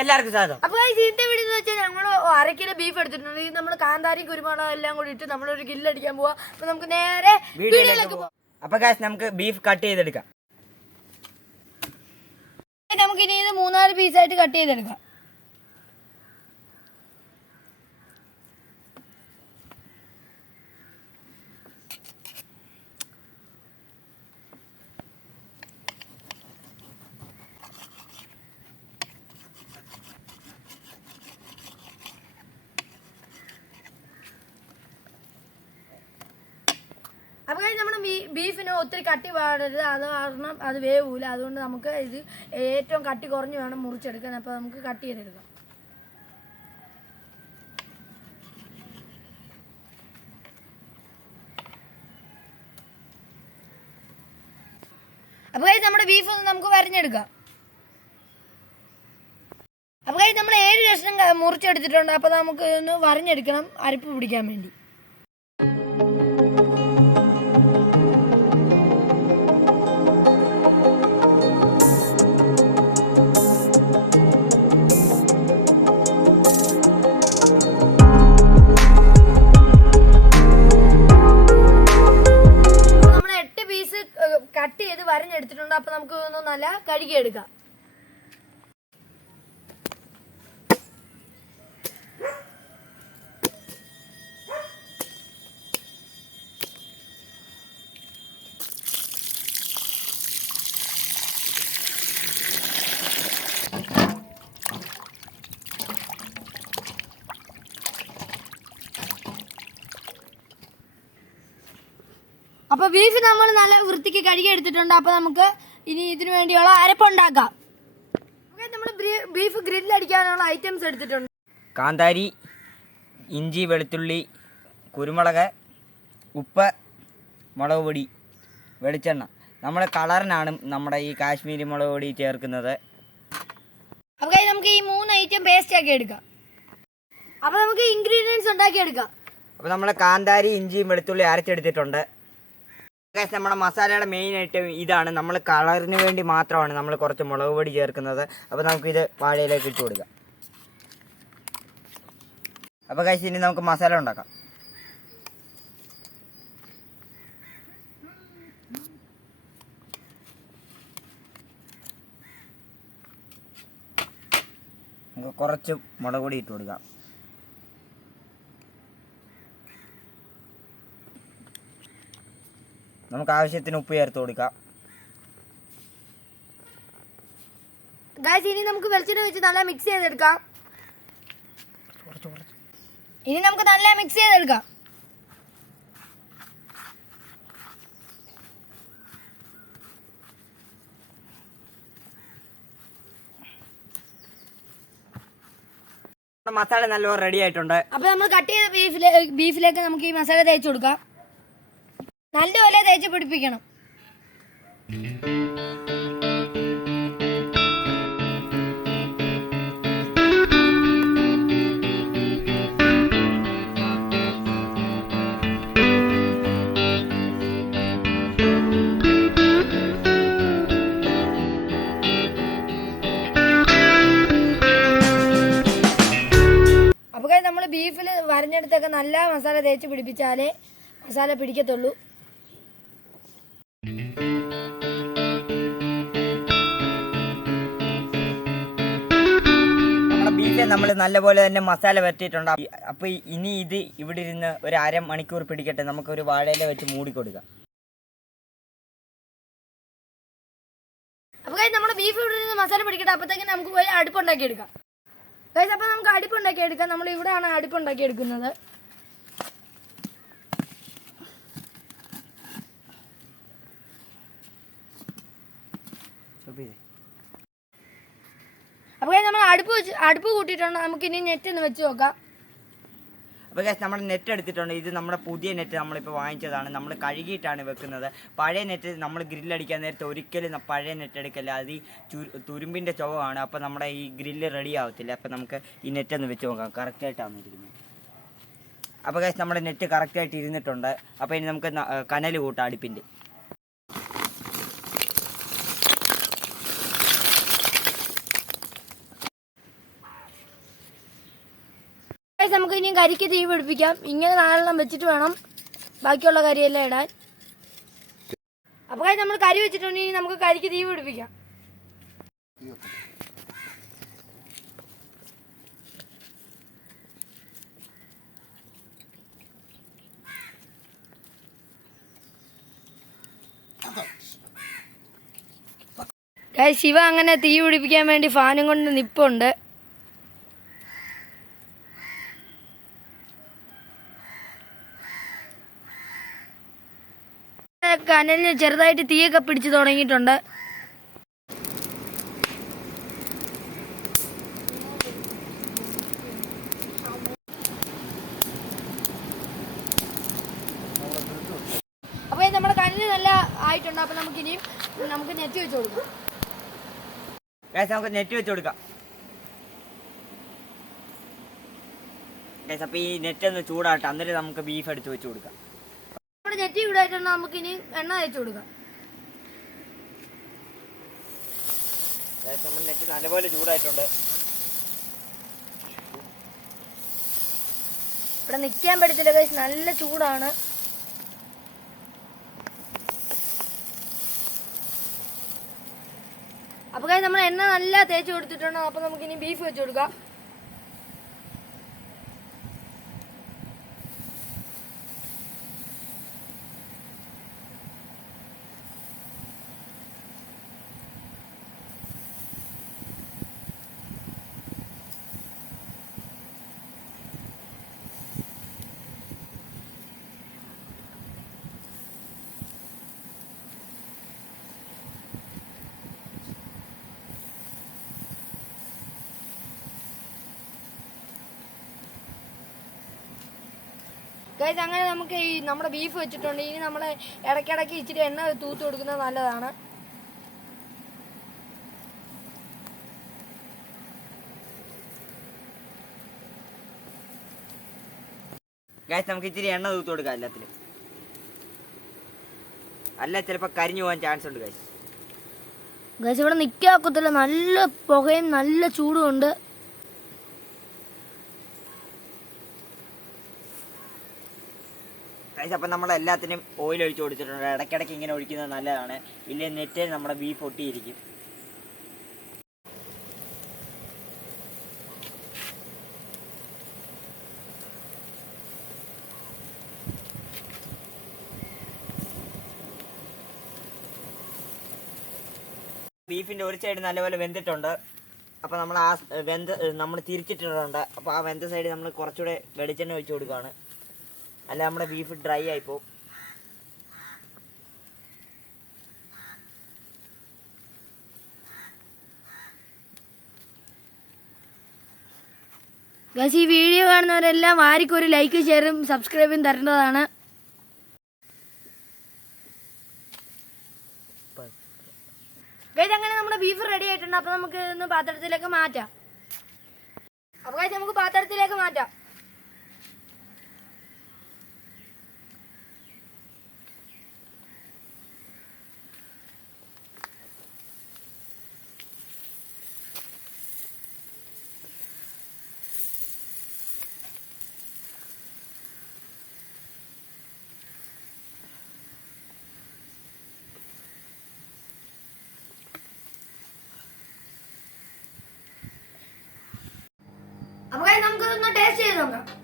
എല്ലാവർക്കും സാധനം അപ്പൊ ഇന്നത്തെ വീഡിയോ എന്ന് വെച്ചാൽ ഞങ്ങൾ അര കിലോ ബീഫ് എടുത്തിട്ടുണ്ട്. ഇത് നമ്മൾ കാന്താരി കുരുമുളക് എല്ലാം കൂടി ഇട്ട് നമ്മളൊരു ഗില്ലടിക്കാൻ പോവാ. അപ്പൊ നമുക്ക് നേരെ പോവാം. അപ്പൊ ഗായ്സ് നമുക്ക് ബീഫ് കട്ട് ചെയ്തെടുക്കാം. നമുക്ക് ഇനി ഇത് മൂന്നാൽ പീസായിട്ട് കട്ട് ചെയ്തെടുക്കാം. അപ്പൊ കഴിഞ്ഞ് നമ്മുടെ ബീഫിന് ഒത്തിരി കട്ടി പാടരുത്. അത് കാരണം അത് വേവൂല. അതുകൊണ്ട് നമുക്ക് ഇത് ഏറ്റവും കട്ടി കുറഞ്ഞ് വേണം മുറിച്ചെടുക്കാൻ. അപ്പൊ നമുക്ക് കട്ട് ചെയ്തെടുക്കാം. അപ്പൊ കഴിഞ്ഞ് നമ്മുടെ ബീഫ് ഒന്ന് നമുക്ക് വരഞ്ഞെടുക്കാം. അപ്പൊ കഴിഞ്ഞ് നമ്മൾ ഏഴ് കഷ്ണം മുറിച്ചെടുത്തിട്ടുണ്ട്. അപ്പൊ നമുക്ക് ഒന്ന് വരഞ്ഞെടുക്കണം. അരിപ്പ് പിടിക്കാൻ വേണ്ടി. കഴുകിയെടുക്കാം അപ്പൊ ബീഫ് നമ്മൾ നല്ല വൃത്തിക്ക് കഴുകി എടുത്തിട്ടുണ്ട്. അപ്പൊ നമുക്ക് ഇനി ഇതിനു വേണ്ടിയുള്ള അരപ്പുണ്ടാക്കാം നമ്മൾ ബീഫ് ഗ്രില്ലടിക്കാനുള്ള ഐറ്റംസ് എടുത്തിട്ടുണ്ട്. കാന്താരി ഇഞ്ചി വെളുത്തുള്ളി കുരുമുളക് ഉപ്പ് മുളക് പൊടി വെളിച്ചെണ്ണ. നമ്മൾ കളറിനാണ് നമ്മുടെ ഈ കാശ്മീരി മുളക് പൊടി ചേർക്കുന്നത്. അപ്പൊ guys, നമുക്ക് ഈ മൂന്ന് ഐറ്റം പേസ്റ്റ് ആക്കി എടുക്കാം. അപ്പൊ നമുക്ക് ഇൻഗ്രീഡിയൻസ് ഉണ്ടാക്കി എടുക്കാം. അപ്പോൾ നമ്മൾ കാന്താരി ഇഞ്ചിയും വെളുത്തുള്ളി അരച്ചെടുത്തിട്ടുണ്ട്. Guys, നമ്മുടെ മസാലയുടെ മെയിൻ ഐറ്റം ഇതാണ്. നമ്മൾ കളറിന് വേണ്ടി മാത്രമാണ് നമ്മൾ കുറച്ച് മുളക് പൊടി ചേർക്കുന്നത്. അപ്പോൾ നമുക്കിത് വാഴയിലേക്ക് ഇട്ട് കൊടുക്കാം. അപ്പോൾ കഴിച്ച് ഇനി നമുക്ക് മസാല ഉണ്ടാക്കാം. നമുക്ക് കുറച്ച് മുളക് പൊടി ഇട്ട് കൊടുക്കാം. നമുക്ക് ആവശ്യത്തിന് ഉപ്പ് ചേർത്ത് കൊടുക്കാം. ഗായ്സ് ഇനി നമുക്ക് വെളിച്ചെണ്ണ വെച്ച് നല്ല മിക്സ് ചെയ്തെടുക്കാം. ഇനി നമുക്ക് നല്ല മിക്സ് ചെയ്തെടുക്കാം. മസാല നല്ലോണം റെഡി ആയിട്ടുണ്ട്. അപ്പൊ നമ്മൾ കട്ട് ചെയ്ത ബീഫിലെ ബീഫിലേക്ക് നമുക്ക് ഈ മസാല തേച്ച് കൊടുക്കാം. നല്ലപോലെ തേച്ച് പിടിപ്പിക്കണം. അപ്പൊ നമ്മൾ ബീഫിൽ വരഞ്ഞെടുത്തൊക്കെ നല്ല മസാല തേച്ച് പിടിപ്പിച്ചാലേ മസാല പിടിക്കത്തുള്ളൂ. നമ്മൾ നല്ലപോലെ തന്നെ മസാല വരട്ടിയിട്ടുണ്ട്. അപ്പോൾ ഇനി ഇത് ഇവിടെ ഇരുന്ന് ഒരു അര മണിക്കൂർ പിടിക്കട്ടെ. നമുക്ക് ഒരു വാഴയില വെച്ച് മൂടി കൊടുക്കാം. അപ്പൊ നമ്മുടെ ബീഫ് ഇവിടെ നിന്ന് മസാല പിടിക്കട്ടെ. അപ്പത്തേക്ക് നമുക്ക് പോയി അടുപ്പുണ്ടാക്കി എടുക്കാം അപ്പൊ നമുക്ക് അടുപ്പുണ്ടാക്കി എടുക്കാം നമ്മൾ ഇവിടെയാണ് അടുപ്പുണ്ടാക്കി എടുക്കുന്നത് അപ്പൊ നമ്മൾ അടുപ്പ് വെച്ച് അടുപ്പ് കൂട്ടിയിട്ടുണ്ട്. നമുക്ക് ഇനി നെറ്റ് ഒന്ന് വെച്ച് നോക്കാം. അപ്പോൾ ഗൈസ് നമ്മുടെ നെറ്റ് എടുത്തിട്ടുണ്ട്. ഇത് നമ്മുടെ പുതിയ നെറ്റ് നമ്മളിപ്പോൾ വാങ്ങിച്ചതാണ്. നമ്മൾ കഴുകിയിട്ടാണ് വെക്കുന്നത്. പഴയ നെറ്റ് നമ്മൾ ഗ്രില്ലടിക്കാൻ നേരത്തെ ഒരിക്കലും പഴയ നെറ്റ് എടുക്കല്ല. അത് ഈ തുരുമ്പിന്റെ ചുവമാണ് അപ്പോൾ നമ്മുടെ ഈ ഗ്രില്ല് റെഡി ആവത്തില്ല. അപ്പോൾ നമുക്ക് ഈ നെറ്റ് ഒന്ന് വെച്ച് നോക്കാം. കറക്റ്റായിട്ടാണ് ഇരിക്കുന്നത് അപ്പോൾ ഗൈസ് നമ്മുടെ നെറ്റ് കറക്റ്റായിട്ട് ഇരുന്നിട്ടുണ്ട്. അപ്പോൾ ഇനി നമുക്ക് കനൽ കൂട്ടാം അടുപ്പിന്റെ Guys, നമുക്ക് ഇനി കരിക്ക് തീ പിടിപ്പിക്കാം. ഇങ്ങനെ നാലെണ്ണം വെച്ചിട്ട് വേണം ബാക്കിയുള്ള കരിയെല്ലാം ഇടാൻ. അപ്പൊ ഗൈസ് നമ്മൾ കരി വെച്ചിട്ടുണ്ട്. ഇനി നമുക്ക് കരിക്ക് തീ പിടിപ്പിക്കാം. ശിവ അങ്ങനെ തീ പിടിപ്പിക്കാൻ വേണ്ടി ഫാനും കൊണ്ട് നിപ്പുണ്ട്. കനലിന് ചെറുതായിട്ട് തീയൊക്കെ പിടിച്ചു തുടങ്ങിയിട്ടുണ്ട്. അപ്പൊ നമ്മുടെ കനൽ നല്ല ആയിട്ടുണ്ട്. അപ്പൊ നമുക്ക് ഇനിയും നമുക്ക് നെറ്റ് വെച്ച് കൊടുക്കാം. നമുക്ക് നെറ്റ് വെച്ച് കൊടുക്കാം. അപ്പോൾ ഈ നെറ്റ് ഒന്ന് ചൂടാട്ടെ അന്നേരം നമുക്ക് ബീഫ് എടുത്ത് വെച്ച് കൊടുക്കാം. ഇവിടെ നമുക്ക് ഇനി എണ്ണ അയച്ചു കൊടുക്കാം. നമ്മൾ നെറ്റ് നല്ലപോലെ ചൂടായിട്ടുണ്ട്. ഇവിടെ നിൽക്കാൻ പറ്റത്തില്ല കഴിച്ച് നല്ല ചൂടാണ്. അപ്പൊ guys നമ്മൾ എണ്ണ നല്ല തേച്ച് കൊടുത്തിട്ടുണ്ട്. അപ്പൊ നമുക്ക് ഇനി ബീഫ് വെച്ച് കൊടുക്കാം. ഗൈസ് അങ്ങനെ നമുക്ക് ഈ നമ്മുടെ ബീഫ് വെച്ചിട്ടുണ്ട്. ഇനി നമ്മൾ ഇടയ്ക്കിടയ്ക്ക് ഇച്ചിരി എണ്ണ തൂത്ത് കൊടുക്കുന്നത് നല്ലതാണ്. ഗൈസ് നമുക്ക് ഇച്ചിരി എണ്ണ തൂത്ത് കൊടുക്കാം എല്ലാത്തിലും അല്ല ചിലപ്പോൾ കരിഞ്ഞു പോകാൻ ചാൻസ് ഉണ്ട് ഗൈസ് ഗൈസ് ഇവിടെ നിൽക്കാൻ ഒക്കത്തില്ല. നല്ല പുകയും നല്ല ചൂടും ഉണ്ട്. ഗൈസ് അപ്പം നമ്മൾ എല്ലാത്തിനും ഓയിൽ ഒഴിച്ച് കൊടുത്തിട്ടുണ്ട്. ഇടയ്ക്കിടയ്ക്ക് ഇങ്ങനെ ഒഴിക്കുന്നത് നല്ലതാണ്. ഇല്ലെങ്കിൽ നെറ്റ് നമ്മുടെ ബീഫ് ഒട്ടിയിരിക്കും ബീഫിന്റെ ഒരു സൈഡ് നല്ലപോലെ വെന്തിട്ടുണ്ട്. അപ്പോൾ നമ്മൾ ആ വെന്ത് നമ്മൾ തിരിച്ചിട്ടിട്ടുണ്ട്. അപ്പോൾ ആ വെന്ത സൈഡ് നമ്മൾ കുറച്ചുകൂടെ വെളിച്ചെണ്ണ ഒഴിച്ച് കൊടുക്കുകയാണ്. അല്ല നമ്മുടെ ബീഫ് ഡ്രൈ ആയിപ്പോ ഗസ് ഈ വീഡിയോ കാണുന്നവരെല്ലാം ആർക്കും ഒരു ലൈക്ക് ഷെയറും സബ്സ്ക്രൈബും തരേണ്ടതാണ്. ഗൈസ് അങ്ങനെ നമ്മുടെ ബീഫ് റെഡി ആയിട്ടുണ്ട്. അപ്പൊ നമുക്ക് ഇന്ന് പാത്രത്തിലേക്ക് മാറ്റാം. അപ്പൊ ഗൈസ് നമുക്ക് പാത്രത്തിലേക്ക് മാറ്റാം. അപ്പൊ guys നമുക്ക് ഒന്ന് ടേസ്റ്റ് ചെയ്ത് നോക്കാം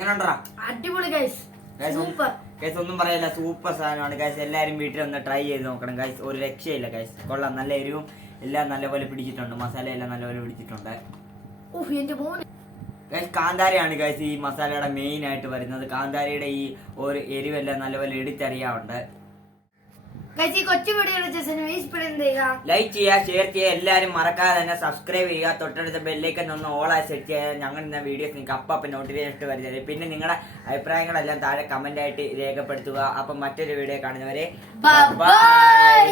എങ്ങനെയുണ്ടാ അടിപൊളി ഗൈസ് ഒന്ന് സൂപ്പർ ഗൈസ് ഒന്നും പറയല്ല സൂപ്പർ സാധനമാണ്. ഗൈസ് എല്ലാവരും വീട്ടിൽ ഒന്ന് ട്രൈ ചെയ്ത് നോക്കണം. ഗൈസ് ഒരു രക്ഷയില്ല ഗൈസ് കൊള്ളാം നല്ല എരിവും എല്ലാം നല്ലപോലെ പിടിച്ചിട്ടുണ്ട്. മസാല എല്ലാം നല്ലപോലെ പിടിച്ചിട്ടുണ്ട്. ഗൈസ് കാന്താരയാണ് ഗൈസ് ഈ മസാലയുടെ മെയിൻ ആയിട്ട് വരുന്നത്. കാന്താരയുടെ ഈ ഒരു എരിവെല്ലാം നല്ലപോലെ എടുത്തറിയാറുണ്ട് ഈ കൊച്ചു വീഡിയോ ലൈക്ക് ചെയ്യുക? ഷെയർ ചെയ്യുക എല്ലാവരും മറക്കാതെ തന്നെ സബ്സ്ക്രൈബ് ചെയ്യുക. തൊട്ടടുത്ത ബെല്ലേക്ക് ഒന്ന് ഓളായി സെറ്റ് ചെയ്യാൻ ഞങ്ങൾ ഇന്ന വീഡിയോസ് നിങ്ങൾക്ക് അപ്പം നോട്ടിഫിക്കേഷൻ ഇട്ട് വരുന്നത് പിന്നെ നിങ്ങളുടെ അഭിപ്രായങ്ങളെല്ലാം താഴെ കമന്റ് ആയിട്ട് രേഖപ്പെടുത്തുക. അപ്പം മറ്റൊരു വീഡിയോ കാണുന്നവരെ ബൈ